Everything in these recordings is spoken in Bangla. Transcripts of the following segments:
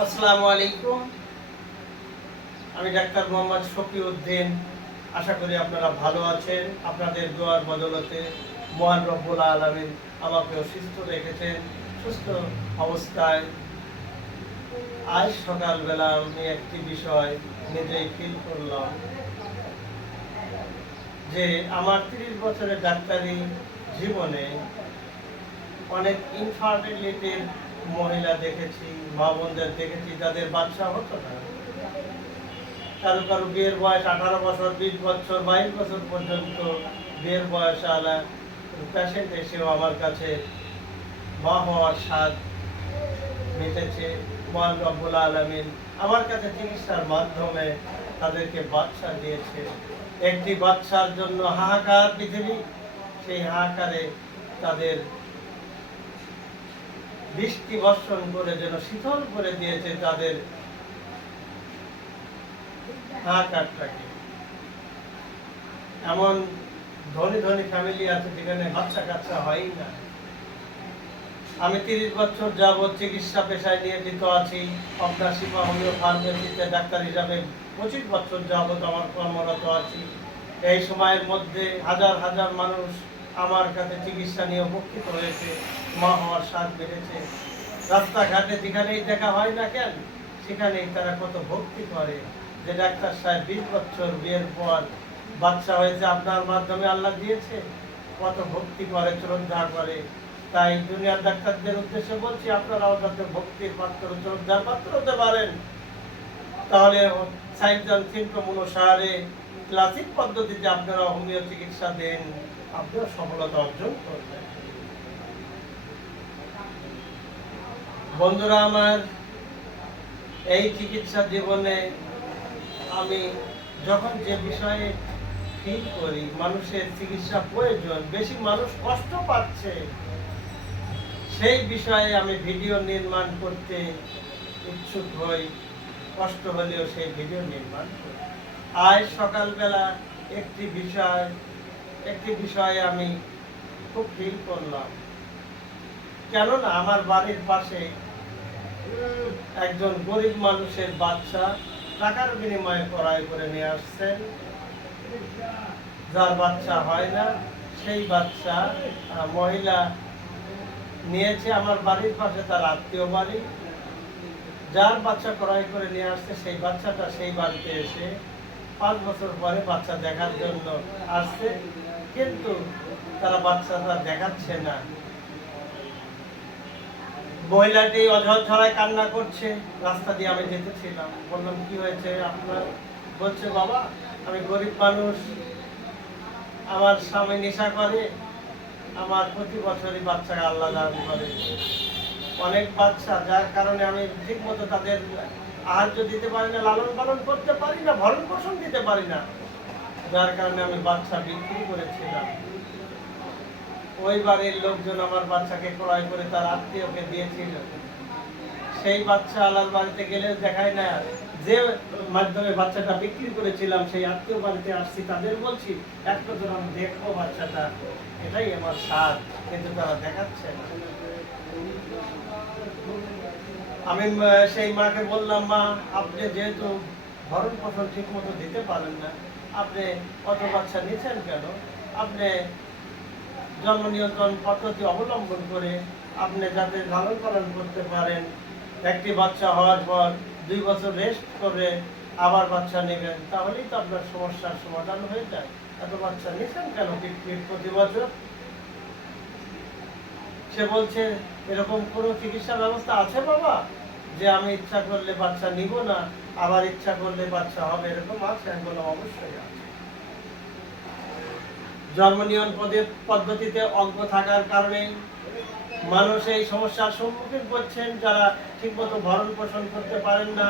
আসসালামু আলাইকুম। আমি ডাক্তার মোহাম্মদ শফিউদ্দিন। আশা করি আপনারা ভালো আছেন। আপনাদের দোয়ার বদলতে মহান রব্বুল আলমিন আমাকেও সুস্থ রেখেছেন, সুস্থ অবস্থায়। আজ সকালবেলা আমি একটি বিষয় নিজেই ফিল করলাম, যে আমার তিরিশ বছরের ডাক্তারি জীবনে অনেক ইনফার্টিলিটির মহিলা দেখেছি, মা বোনদের দেখেছি, যাদের বাচ্চা হতো না। কারও কারও বিয়ের বয়স আঠারো বছর, বিশ বছর, বাইশ বছর পর্যন্ত বিয়ের বয়স আলা। পেশেন্ট এসেও আমার কাছে মা হওয়ার স্বাদ মিটেছে, মহান রব্বুল আলমিন আমার কাছে চিকিৎসার মাধ্যমে তাদেরকে বাচ্চা দিয়েছে। একটি বাচ্চার জন্য হাহাকার পৃথিবী, সেই হাহাকারে তাদের বৃষ্টি বর্ষণ করে যেন শীতল করে দিয়েছে তাদের এমন ধনী ধনী ফ্যামিলি আছে যেখানে বাচ্চা কাচ্চা হয়ই না। আমি তিরিশ বছর যাবৎ চিকিৎসা পেশায় নিয়োজিত আছি। আপনার শিপা হোমিও ফার্মেসিতে ডাক্তার হিসাবে পঁচিশ বছর যাবৎ আমার কর্মরত আছি। এই সময়ের মধ্যে হাজার হাজার মানুষ আমার কাছে চিকিৎসা নিয়ে উপকৃত হয়েছে, মা হওয়ার স্বাদ বেড়েছে। রাস্তাঘাটে যেখানেই দেখা হয় না কেন, সেখানেই তারা কত ভক্তি করে যে ডাক্তার সাহেব বিশ বছর বিয়ের পর বাচ্চা হয়েছে আপনার মাধ্যমে আল্লাহ দিয়েছে। কত ভক্তি করে, শ্রদ্ধা করে। তাই দুনিয়ার ডাক্তারদের উদ্দেশ্যে বলছি, আপনারাও যাতে ভক্তির পাত্র, শ্রদ্ধার পাত্র হতে পারেন। তাহলে সাইন্স অ্যান্ড সিমটম অনুসারে ক্লাসিক পদ্ধতিতে আপনারা হোমিও চিকিৎসা দেন আপনিও সফলতা অর্জন করবেন। বন্ধুরা আমার, এই চিকিৎসা জীবনে আমি যখন যে বিষয়ে ফিল করি, মানুষের চিকিৎসা প্রয়োজন, বেশি মানুষ কষ্ট পাচ্ছে, সেই বিষয়ে আমি ভিডিও নির্মাণ করতে ইচ্ছুক হই, কষ্ট হলেও সেই ভিডিও নির্মাণ করি। আজ সকালবেলা একটি বিষয়, একটি বিষয়ে আমি খুব ফিল করলাম। কেননা আমার বাড়ির পাশে একজন গরিব মানুষের বাচ্চা টাকার বিনিময়ে ক্রয় করে নিয়ে আসছেন যার বাচ্চা হয় না, সেই বাচ্চা মহিলা নিয়েছে আমার বাড়ির পাশে তার আত্মীয় বাড়ি। যার বাচ্চা ক্রয় করে নিয়ে আসছে, সেই বাচ্চাটা সেই বাড়িতে এসে পাঁচ বছর পরে বাচ্চা দেখার জন্য আসছে, কিন্তু তারা বাচ্চাটা দেখাচ্ছে না। মহিলাটি অঝর ছড়ায় কান্না করছে, রাস্তা দিয়ে আমি যেতেছিলাম। বললাম, কি হয়েছে আপনার? বলছে, বাবা, আমি গরিব মানুষ। আমার স্বামী নেশা করে। আমার প্রতি বছরই বাচ্চাকে আল্লাহ দান করে। অনেক বাচ্চা, যার কারণে আমি ঠিক মতো তাদের আহার্য দিতে পারি না, লালন পালন করতে পারি না, ভরণ পোষণ দিতে পারি না। যার কারণে আমি বাচ্চা বিক্রি করেছিলাম। ওই বাড়ির লোকজন আমার বাচ্চাকে ক্রয় করে তার আত্মীয়কে দিয়েছিল। সেই বাচ্চা আলার বাড়িতে গেলে দেখায় না। যে মাধ্যমে বাচ্চাটা বিক্রি করেছিলাম, সেই আত্মীয় বাড়িতে আসছি, তাদের বলছি একটা জন দেখব বাচ্চাটা। এটাই আমার স্বাদ, কিন্তু তারা দেখাচ্ছে না। আমি সেই মাকে বললাম, মা, আপনি যেহেতু ভরণ পোষণ ঠিক মতো দিতে পারেন না, আপনি কত বাচ্চা নিচ্ছেন কেন? আপনি জন্ম নিয়ন্ত্রণ পদ্ধতি অবলম্বন করে আপনি যাতে লালন পালন করতে পারেন, একটি বাচ্চা হওয়ার পর দুই বছর রেস্ট করে আবার বাচ্চা নেবেন, তাহলেই তো আপনার সমস্যার সমাধান হয়ে যায়। এত বাচ্চা নিচ্ছেন কেন প্রতি বছর সে বলছে এরকম কোনো চিকিৎসা ব্যবস্থা আছে বাবা? যে আমি ইচ্ছা করলে বাচ্চা নিব না, আবার ইচ্ছা করলে বাচ্চা হবে, এরকম আছে? আমি অবশ্যই আছে। জন্ম নিয়ন্ত্রণ পদ্ধতিতে অজ্ঞ থাকার কারণে মানুষ এই সমস্যার সম্মুখীন করছেন যারা ঠিকমতো ভরণ পোষণ করতে পারেন না,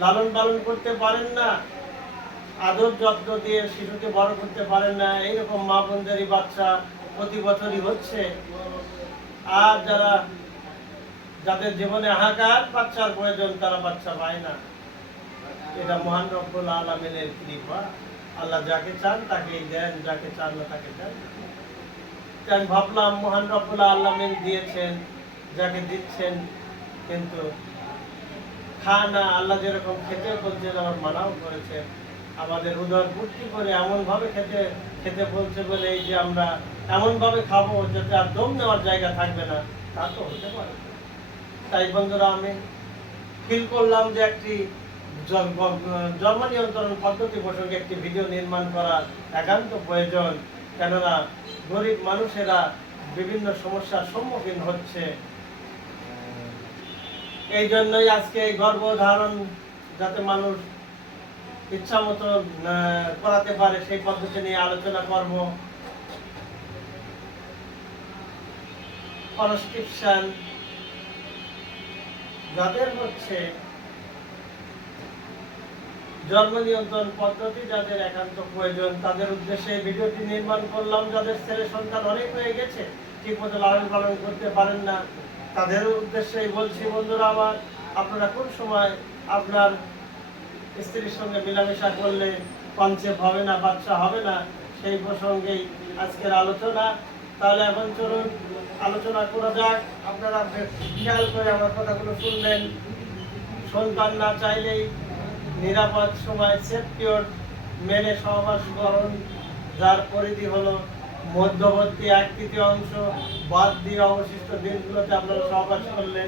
লালন পালন করতে পারেন না, আদর যত্ন দিয়ে শিশুকে বড় করতে পারেন না, এইরকম মা বোনদেরই বাচ্চা প্রতি বছরই হচ্ছে। আর যারা, যাদের জীবনে হাহাকার, বাচ্চার প্রয়োজন, তারা বাচ্চা পায় না। এটা মহান রব্বুল আলমিনের কৃপা। আল্লাহ যাকে চান তাকেই দেন, যাকে চান না তাকে দেন আমি ভাবলাম, মহান রব্বুল আলমিন দিয়েছেন, যাকে দিচ্ছেন, কিন্তু খা না, আল্লাহ যেরকম খেতে বলছেন, আমার মানাও করেছেন। আমাদের উদর পূর্তি করে এমনভাবে খেতে খেতে বলছে বলে এই যে আমরা এমনভাবে খাব যাতে আর দম নেওয়ার জায়গা থাকবে না, তা তো হতে পারে। তাই বন্ধুরা, আমি ফিল করলাম যে একটি জন্ম নিয়ন্ত্রণ পদ্ধতি প্রসঙ্গে একটি ভিডিও নির্মাণ করা একান্ত প্রয়োজন। কেননা গরিব মানুষেরা বিভিন্ন সমস্যার সম্মুখীন হচ্ছে। এই জন্যই আজকে এই গর্ভধারণ যাতে মানুষ ইচ্ছা মতো করাতে পারে, সেই পদ্ধতি নিয়ে আলোচনা করব। যাদের হচ্ছে, জন্ম নিয়ন্ত্রণ পদ্ধতি যাদের একান্ত প্রয়োজন, তাদের উদ্দেশ্যে ভিডিওটি নির্মাণ করলাম। যাদের ছেলে সন্তান অনেক হয়ে গেছে ঠিক মতো লালন পালন করতে পারেন না, তাদের উদ্দেশ্যেই বলছি, বন্ধুরা আমার, আপনারা কোন সময় আপনার স্ত্রীর সঙ্গে মেলামেশা করলে কনসেপ্ট হবে না, বাচ্চা হবে না, সেই প্রসঙ্গেই আজকের আলোচনা। তাহলে এখন চলুন, আলোচনা করা যাক। আপনারা খেয়াল করে আমার কথাগুলো শুনলেন সন্তান না চাইলেই নিরাপদ সময় সেফটিওর মেনে সহবাস করুন। যার পরিধি হলো মধ্যবর্তী এক তৃতীয় অংশ, বাদ দিয়ে অবশিষ্ট দিনগুলোতে আপনারা সহবাস করলে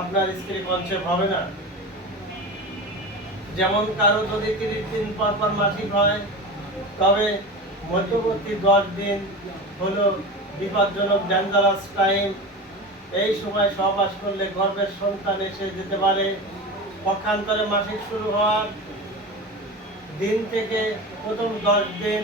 আপনার স্ত্রী কনসেপ্ট হবে না। যেমন কারও যদি তিরিশ দিন পর পর মাসিক হয়, তবে মধ্যবর্তী দশ দিন হলো বিপজ্জনক ডেঞ্জারাস টাইম। এই সময় সহবাস করলে গর্ভের সন্তান এসে যেতে পারে। পক্ষান্তরে মাসিক শুরু হওয়ার দিন থেকে প্রথম দশ দিন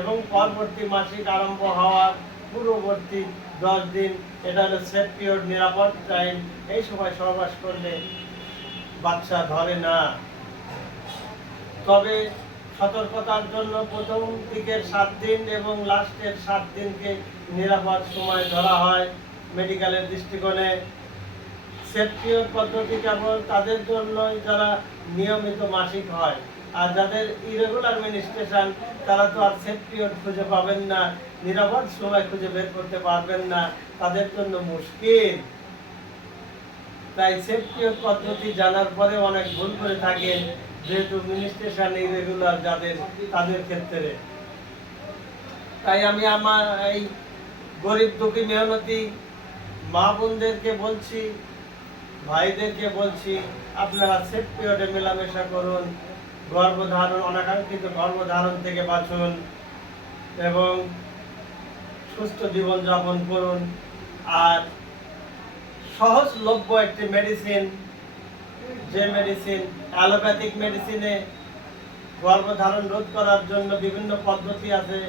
এবং পরবর্তী মাসিক আরম্ভ হওয়ার পূর্ববর্তী দশ দিন, এটা হলো সেফ নিরাপদ টাইম। এই সময় সহবাস করলে বাচ্চা ধরে না। তবে সতর্কতার জন্য প্রথম দিকের সাত দিন এবং লাস্টের সাত দিনকে নিরাপদ সময় ধরা হয় মেডিকেলের দৃষ্টিকোণে। সেফটিওর পদ্ধতি কেবল তাদের জন্যই যারা নিয়মিত মাসিক হয়, আর যাদের ইরেগুলার মিনিস্ট্রেশন তারা তো আর সেফটিওর খুঁজে পাবেন না, নিরাপদ সময় খুঁজে বের করতে পারবেন না, তাদের জন্য মুশকিল। তাই সেফটিওর পদ্ধতি জানার পরে অনেক ভুল করে থাকেন যেহেতু মিনিস্ট্রেশন ইরেগুলার যাদের, তাদের ক্ষেত্রে। তাই আমি আমার এই গরিব দুঃখী মেহনতি মা বোনদেরকে বলছি, ভাইদেরকে বলছি, আপনারা সেফ পিরিয়ডে মেলামেশা করুন, গর্ভধারণ, অনাকাঙ্ক্ষিত গর্ভধারণ থেকে বাঁচুন এবং সুস্থ জীবন যাপন করুন। আর সহজলভ্য একটি মেডিসিন যে মেডিসিন অ্যালোপ্যাথিক মেডিসিনে গর্ভধারণ রোধ করার জন্য বিভিন্ন পদ্ধতি আছে।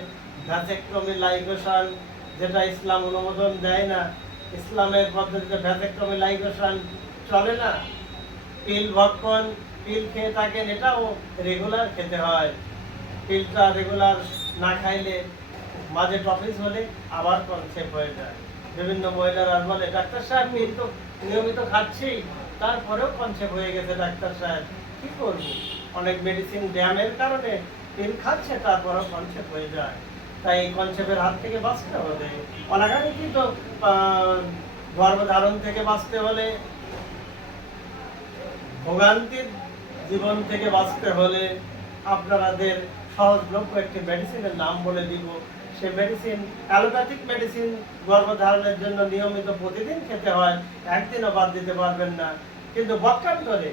ভ্যাসেক্টমি লাইগোশন যেটা ইসলাম অনুমোদন দেয় না, ইসলামের পদ্ধতিতে ভ্যাসেক্টমি লাইগোশন চলে না। পিল ভক্ষণ পিল খেয়ে থাকেন, এটাও রেগুলার খেতে হয়। পিলটা রেগুলার না খাইলে মাঝে টপিস হলে আবার কনসেপ্ট হয়ে যায়। বিভিন্ন মহিলারা বলে, ডাক্তার সাহেব পিল তো নিয়মিত খাচ্ছি। তারপরেও কনসেপ্ট হয়ে গেছে ডাক্তার সাহেব। কি করব? অনেক মেডিসিন ড্যামের কারণে পিল খাচ্ছে, তারপরেও কনসেপ্ট হয়ে যায়। তাই এই কনসেপ্টের হাত থেকে বাঁচতে হবে অনাকাঙ্ক্ষিত গর্ভধারণ থেকে বাঁচতে হলে, ভোগান্তির জীবন থেকে বাঁচতে হলে আপনাদের সহজলভ্য একটি মেডিসিনের নাম বলে দিব। সে মেডিসিন অ্যালোপ্যাথিক মেডিসিন গর্ভধারণের জন্য নিয়মিত প্রতিদিন খেতে হয়, একদিনও বাদ দিতে পারবেন না। কিন্তু বক্ষান্তরে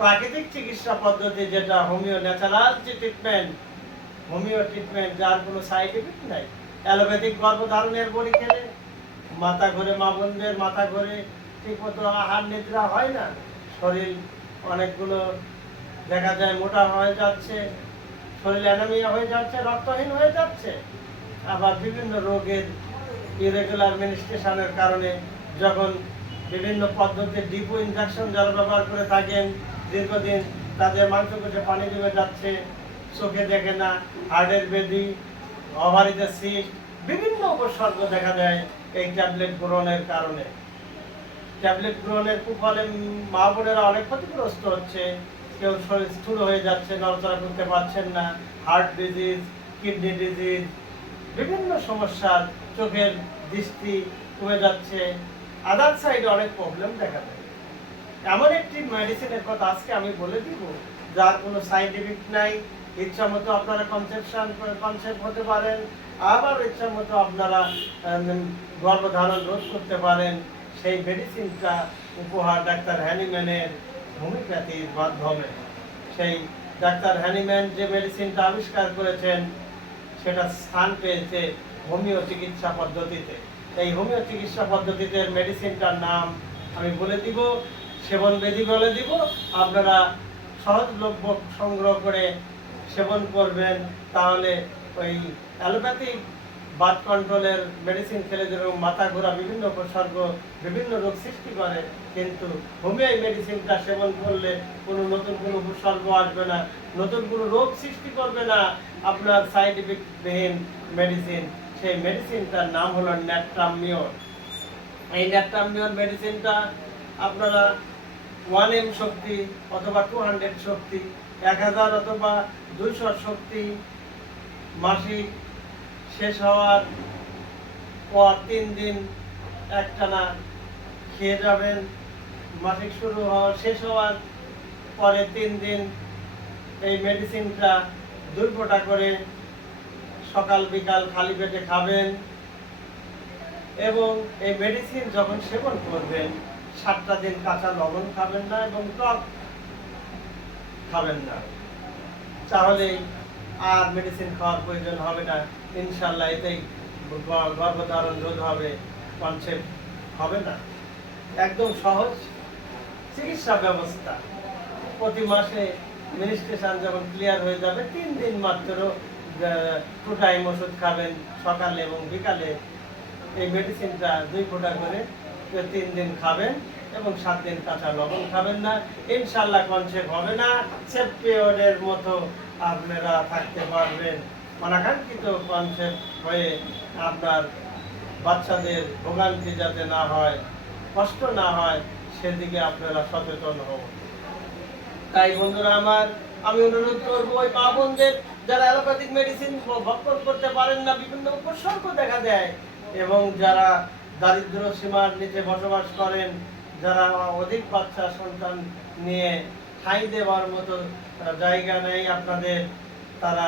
প্রাকৃতিক চিকিৎসা পদ্ধতি যেটা, হোমিও ন্যাচারাল যে ট্রিটমেন্ট হোমিও ট্রিটমেন্ট যার কোনো সাইড এফেক্ট নাই। অ্যালোপ্যাথিক গর্ভধারণের বড়ি খেলে মাথা ঘুরে, মা বোনদের মাথা ঘুরে ঠিক মতো আহার নিদ্রা হয় না। শরীর অনেকগুলো দেখা যায় মোটা হয়ে যাচ্ছে, শরীর অ্যানামিয়া হয়ে যাচ্ছে, রক্তহীন হয়ে যাচ্ছে। আবার বিভিন্ন রোগের ইরেগুলার মিনিস্ট্রেশনের কারণে যখন বিভিন্ন পদ্ধতির ডিপো ইনজেকশন যারা ব্যবহার করে থাকেন, দীর্ঘদিন তাদের মাংসপেশে পানি জমে যাচ্ছে, চোখে দেখে না হার্টের বেদি ওভারিতে সিস্ট বিভিন্ন উপসর্গ দেখা দেয় এই ট্যাবলেট গ্রহণের কারণে। ট্যাবলেট গ্রহণের কুফলে মা বোনেরা অনেক ক্ষতিগ্রস্ত হচ্ছে, কেউ শরীর স্থূল হয়ে যাচ্ছে, নড়াচড়া করতে পারছেন না হার্ট ডিজিজ কিডনি ডিজিজ বিভিন্ন সমস্যার চোখের দৃষ্টি কমে যাচ্ছে আদার সাইডে অনেক প্রবলেম দেখা দেয়। এমন একটি মেডিসিনের কথা আজকে আমি বলে দিব, যার কোনো সাইড এফেক্ট নাই, ইচ্ছা মতো আপনারা কনসেপশন কনসেপ্ট হতে পারেন, আবার ইচ্ছা মতো আপনারা গর্ভধারণ রোধ করতে পারেন, সেই মেডিসিনটা উপহার ডাক্তার হ্যানিম্যানের হোমিওপ্যাথির মাধ্যমে। সেই ডাক্তার হ্যানিম্যান যে মেডিসিনটা আবিষ্কার করেছেন, সেটা স্থান পেয়েছে হোমিও চিকিৎসা পদ্ধতিতে। এই হোমিও চিকিৎসা পদ্ধতিতে মেডিসিনটার নাম আমি বলে দিব, সেবন বিধি বলে দিব। আপনারা সহজলভ্য সংগ্রহ করে সেবন করবেন, তাহলে ওই অ্যালোপ্যাথিক বাত কন্ট্রোলের মেডিসিন খেলে যেরকম মাথা ঘোরা বিভিন্ন উপসর্গ বিভিন্ন রোগ সৃষ্টি করে। কিন্তু হোমিও মেডিসিনটা সেবন করলে কোনো নতুন কোনো উপসর্গ আসবে না, নতুন কোনো রোগ সৃষ্টি করবে না। আপনার সাইড ইফেক্টবিহীন মেডিসিন সেই মেডিসিনটার নাম হলো ন্যাট্রামিওর এই ন্যাট্রামিওর মেডিসিনটা আপনারা ওয়ান এম শক্তি অথবা টু হান্ড্রেড শক্তি, এক হাজার অথবা দুইশো শক্তি মাসিক শেষ হওয়ার পর তিন দিন একটানা খেয়ে যাবেন। মাসিক শুরু হওয়ার শেষ হওয়ার পরে তিন দিন এই মেডিসিনটা দুই ফোঁটা করে সকাল, বিকাল খালি পেটে খাবেন এবং এই মেডিসিন যখন সেবন করবেন, সাতটা দিন কাঁচা লবণ খাবেন না এবং টক খাবেন না। তাহলে আর মেডিসিন খাওয়ার প্রয়োজন হবে না। ইনশাল্লাহ এতেই গর্ভধারণ রোধ হবে কনসেপ্ট হবে না। একদম সহজ চিকিৎসা ব্যবস্থা। প্রতি মাসে মিনিস্ট্রেশন যখন ক্লিয়ার হয়ে যাবে, তিন দিন মাত্র টু টাইম ওষুধ খাবেন সকালে এবং বিকালে। এই মেডিসিনটা দুই ফোঁটা করে তিন দিন খাবেন এবং সাত দিন কাঁচা লবণ খাবেন না। ইনশাল্লাহ কনসেপ্ট হবে না। পিরিয়ডের মতো আপনারা থাকতে পারবেন। অনাকাঙ্ক্ষিত কনসেপ্ট হয়ে আপনার বাচ্চাদের ভোগান্তি যাতে না হয়, কষ্ট না হয়, সেদিকে আপনারা সচেতন হন তাই বন্ধুরা আমার, আমি অনুরোধ করব ওই মা বোনদের যারা অ্যালোপ্যাথিক মেডিসিন ভক্ষণ করতে পারেন না, বিভিন্ন উপসর্গ দেখা দেয়। এবং যারা দারিদ্র সীমার নিচে বসবাস করেন, যারা অধিক বাচ্চা সন্তান নিয়ে ঠাঁই দেওয়ার মতো জায়গা নেই আপনাদের, তারা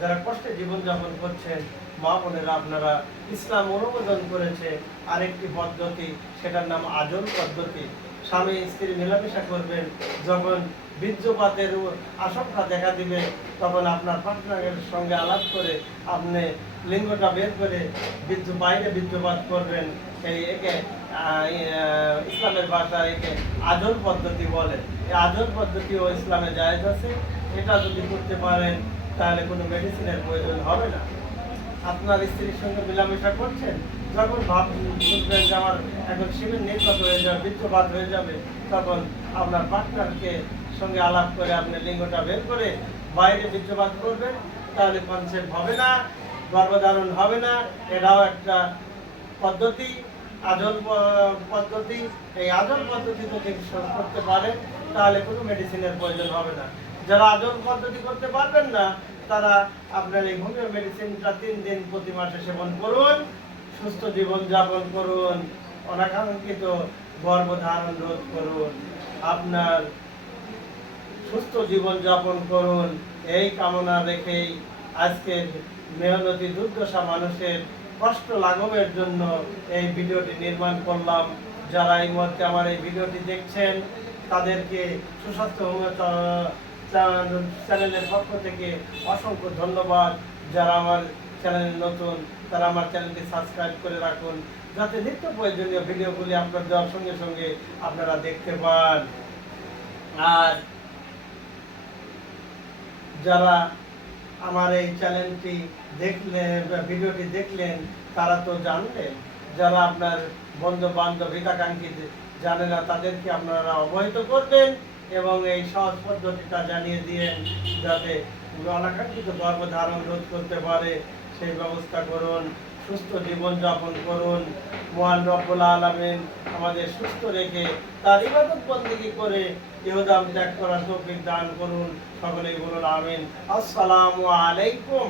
যারা কষ্টে জীবনযাপন করছেন মা বোনেরা আপনারা ইসলাম অনুমোদন করেছে আরেকটি পদ্ধতি, সেটার নাম আজল পদ্ধতি। স্বামী স্ত্রী মেলামেশা করবেন, যখন বীর্যপাতের আশঙ্কা দেখা দিবে তখন আপনার পার্টনারের সঙ্গে আলাপ করে আপনি লিঙ্গটা বের করে বীর্য বাইরে বীর্যপাত করবেন। এই একে ইসলামের ভাষায় একে আজল পদ্ধতি বলে। এই আজল পদ্ধতিও ইসলামে জায়েজ আছে। এটা যদি করতে পারেন, তাহলে কোনো মেডিসিনের প্রয়োজন হবে না। আপনার স্ত্রীর সঙ্গে মেলামেশা করছেন, যখন ভাব বুঝবেন যে আমার এখন শিবির নির্গত হয়ে যাবে বৃত্তপাত হয়ে যাবে, তখন আপনার পার্টনারকে সঙ্গে আলাপ করে আপনি লিঙ্গটা বের করে বাইরে বৃত্তপাত করবেন, তাহলে কনসেপ্ট হবে না, গর্ভধারণ হবে না, এটাও একটা পদ্ধতি, আজল পদ্ধতি, এই আজল পদ্ধতিতে চিকিৎসা করতে পারেন, তাহলে কোনো মেডিসিনের প্রয়োজন হবে না। যারা আজল পদ্ধতি করতে পারবেন না, তারা আপনার এই হোমিও মেডিসিনটা তিন দিন প্রতি মাসে সেবন করুন, সুস্থ জীবন যাপন করুন, অনাকাঙ্ক্ষিত গর্ভধারণ রোধ করুন, আপনার সুস্থ জীবন যাপন করুন। এই কামনা রেখেই আজকের মেহনতি দুর্দশা মানুষের কষ্ট লাঘবের জন্য এই ভিডিওটি নির্মাণ করলাম। যারা এই মুহূর্তে আমার এই ভিডিওটি দেখছেন, তাদেরকে সুস্বাস্থ্য চ্যানেলের পক্ষ থেকে অসংখ্য ধন্যবাদ। যারা আমার চ্যানেল নতুন, তারা আমার চ্যানেলটি সাবস্ক্রাইব করে রাখুন, যাতে নিত্য প্রয়োজনীয় ভিডিওগুলি আপনার দেওয়ার সঙ্গে সঙ্গে আপনারা দেখতে পান। আর যারা আমার এই চ্যানেলটি দেখলেন বা ভিডিওটি দেখলেন, তারা তো জানলেন। যারা আপনার বন্ধু বান্ধব হিতাকাঙ্ক্ষী জানে না, তাদেরকে আপনারা অবহিত করবেন এবং এই সহজ পদ্ধতিটা জানিয়ে দিয়েন যাতে অনাকাঙ্ক্ষিত গর্ভধারণ রোধ করতে পারে, সেই ব্যবস্থা করুন, সুস্থ জীবনযাপন করুন। মহান রব্বুল আলমিন আমাদের সুস্থ রেখে তার ইবাদত বন্দিগি করে ইহুদাম ত্যাগ করার তৌফিক দান করুন সকলেই বলুন আমিন। আসসালামু আলাইকুম।